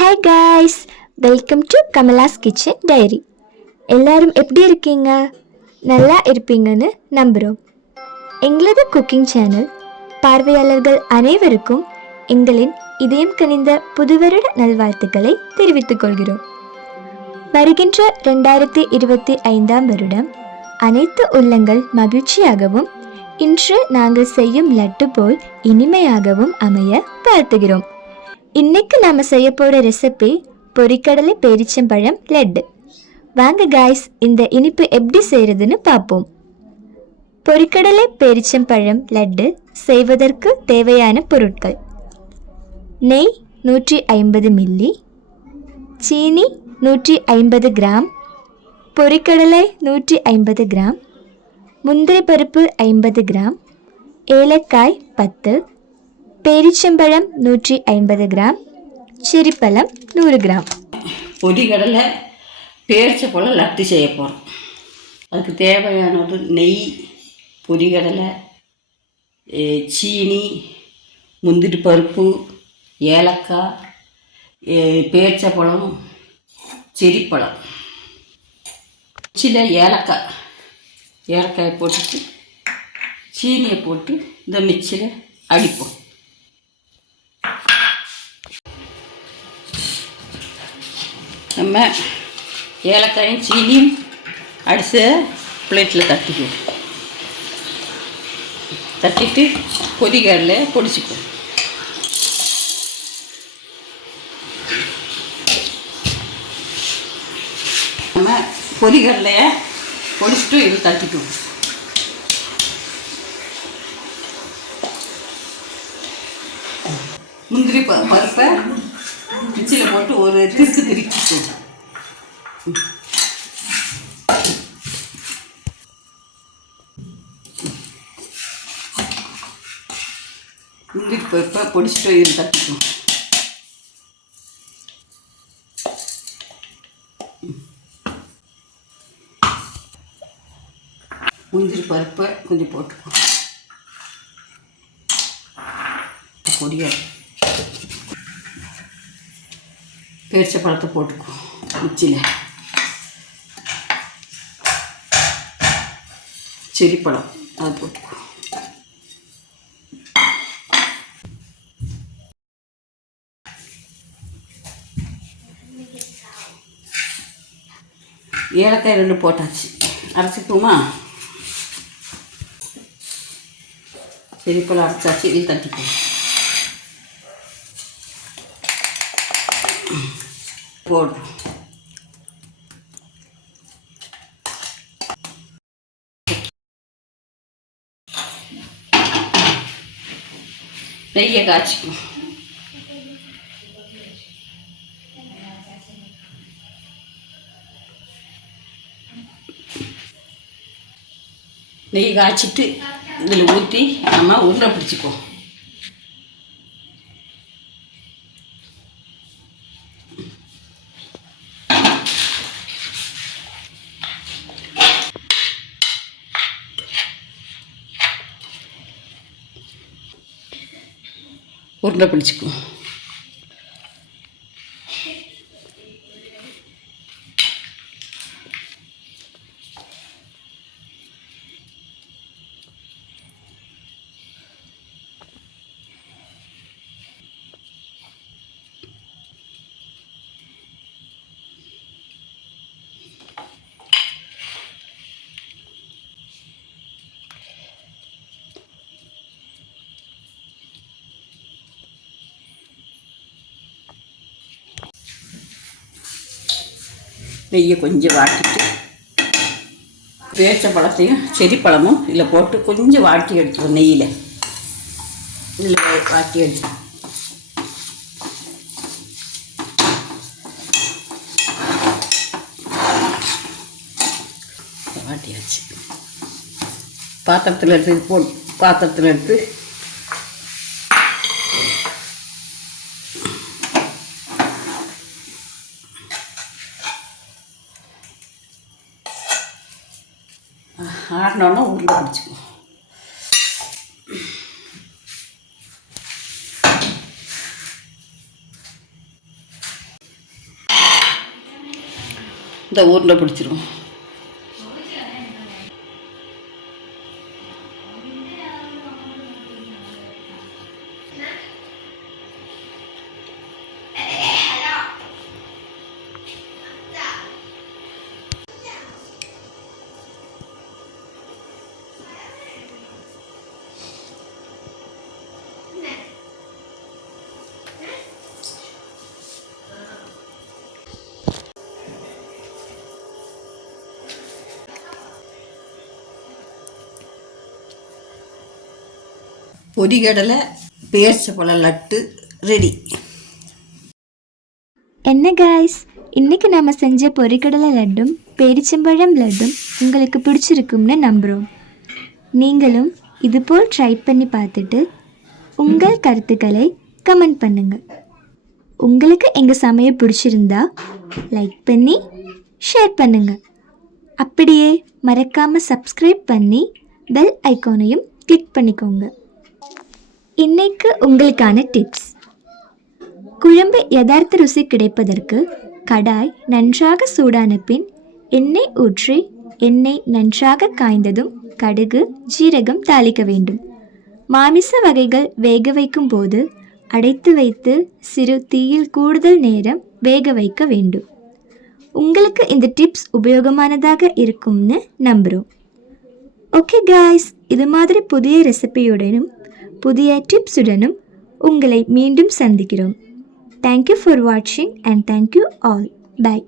Hi guys, welcome to Kamala's Kitchen Diary. எல்லாரும் எப்படி இருக்கீங்க? நல்லா இருப்பீங்கன்னு நம்புகிறோம். எங்களது குக்கிங் சேனல் பார்வையாளர்கள் அனைவருக்கும் எங்களின் இதயம் கனிந்த புதுவருட நல்வாழ்த்துக்களை தெரிவித்துக் கொள்கிறோம். வருகின்ற 2025 வருடம் அனைத்து உள்ளங்கள் மகிழ்ச்சியாகவும் இன்று நாங்கள் செய்யும் லட்டு போல் இனிமையாகவும் அமைய வாழ்த்துகிறோம். இன்னைக்கு நாம செய்ய போற ரெசிபி பொரிக்கடலை பேரிச்சம்பழம் லட்டு. வாங்க காய்ஸ், இந்த இனிப்பு எப்படி செய்யறதுன்னு பார்ப்போம். பொரிக்கடலை பேரிச்சம்பழம் லட்டு செய்வதற்கு தேவையான பொருட்கள்: நெய் 150 மில்லி, சீனி 150 கிராம், பொரிக்கடலை 150 கிராம், முந்திரி பருப்பு 50 கிராம், ஏலக்காய் 10, பேரிச்சம்பழம் 150 கிராம், செரிப்பழம் 100 கிராம். பொரிகடலை பேரிச்சம்பழம் லட்டு செய்ய போகிறோம். அதுக்கு தேவையானது நெய், பொரிகடலை, சீனி, முந்திரி பருப்பு, ஏலக்காய், பேரிச்சம்பழம், செரிப்பழம். சில ஏலக்காயை போட்டுட்டு சீனியை போட்டு இந்த மிக்சியில் அடிப்போம். நம்ம ஏலக்காயும் சீனியும் அடித்து பிளேட்டில் தட்டிட்டு பொரிகடலை பொடிச்சிக்குவோம். நம்ம பொரிகடலையை பொடிச்சிட்டு இது தட்டிக்குவோம். முந்திரி பருப்பை மிக்சியில் போட்டு ஒரு திருக்கிக்குவோம். முந்திரி பருப்பை பொடிச்சிட்டு இது தட்டிக்குவோம். முந்திரி பருப்பை கொஞ்சம் போட்டுக்குவோம். பொடியாக பேரிச்சம்பழத்தை போட்டுக்குவோம். மிக்சியில் செரிப்பழம் அதை போட்டுக்குவோம். ஏலக்காய் 2 போட்டாச்சு. அரைச்சிக்குவோமா? செரிப்பழம் அரைச்சாச்சு. இது தட்டிக்குவோம். போடுறோம். நெய்யை காய்ச்சிக்குவோம். நெய் காய்ச்சிட்டு இதில் ஊற்றி நம்ம உருண்டை பிடிச்சிக்குவோம். உருண்டை பிடிச்சிக்குவோம். நெய்யை கொஞ்சம் வாட்டிட்டு பேரிச்சம்பழத்தையும் செரிப்பழமும் இதில் போட்டு கொஞ்சம் வாட்டி எடுத்துக்கணும். நெய்யில் இதில் வாட்டி எடுத்து வாட்டியாச்சு. பாத்திரத்தில் எடுத்து ஆறினோன்னா உருண்டை பிடிச்சிக்குவோம். இந்த உருண்டை பிடிச்சிருவோம். பொரிகடலை பேரிச்சம்பழம் லட்டு ரெடி. என்ன காய்ஸ், இன்னைக்கு நம்ம செஞ்ச பொரிக்கடலை லட்டும் பேரிச்சம்பழம் லட்டும் உங்களுக்கு பிடிச்சிருக்கும்னு நம்புகிறோம். நீங்களும் இதுபோல் ட்ரை பண்ணி பார்த்துட்டு உங்கள் கருத்துக்களை கமெண்ட் பண்ணுங்கள். உங்களுக்கு எங்கள் சமையல் பிடிச்சிருந்தா லைக் பண்ணி ஷேர் பண்ணுங்கள். அப்படியே மறக்காமல் சப்ஸ்கிரைப் பண்ணி பெல் ஐக்கானையும் கிளிக் பண்ணிக்கோங்க. இன்னைக்கு உங்களுக்கான டிப்ஸ். குழம்பு யதார்த்த ருசி கிடைப்பதற்கு கடாய் நன்றாக சூடான பின் எண்ணெய் ஊற்றி எண்ணெய் நன்றாக காய்ந்ததும் கடுகு ஜீரகம் தாளிக்க வேண்டும். மாமிச வகைகள் வேக வைக்கும் போது அடைத்து வைத்து சிறு தீயில் கூடுதல் நேரம் வேக வைக்க வேண்டும். உங்களுக்கு இந்த டிப்ஸ் உபயோகமானதாக இருக்கும்னு நம்புகிறோம். ஓகே காய்ஸ், இது மாதிரி புதிய ரெசிபியுடனும் புதிய டிப்ஸுடனும் உங்களை மீண்டும் சந்திக்கிறோம். தேங்க்யூ ஃபார் வாட்சிங் அண்ட் தேங்க்யூ ஆல். பை.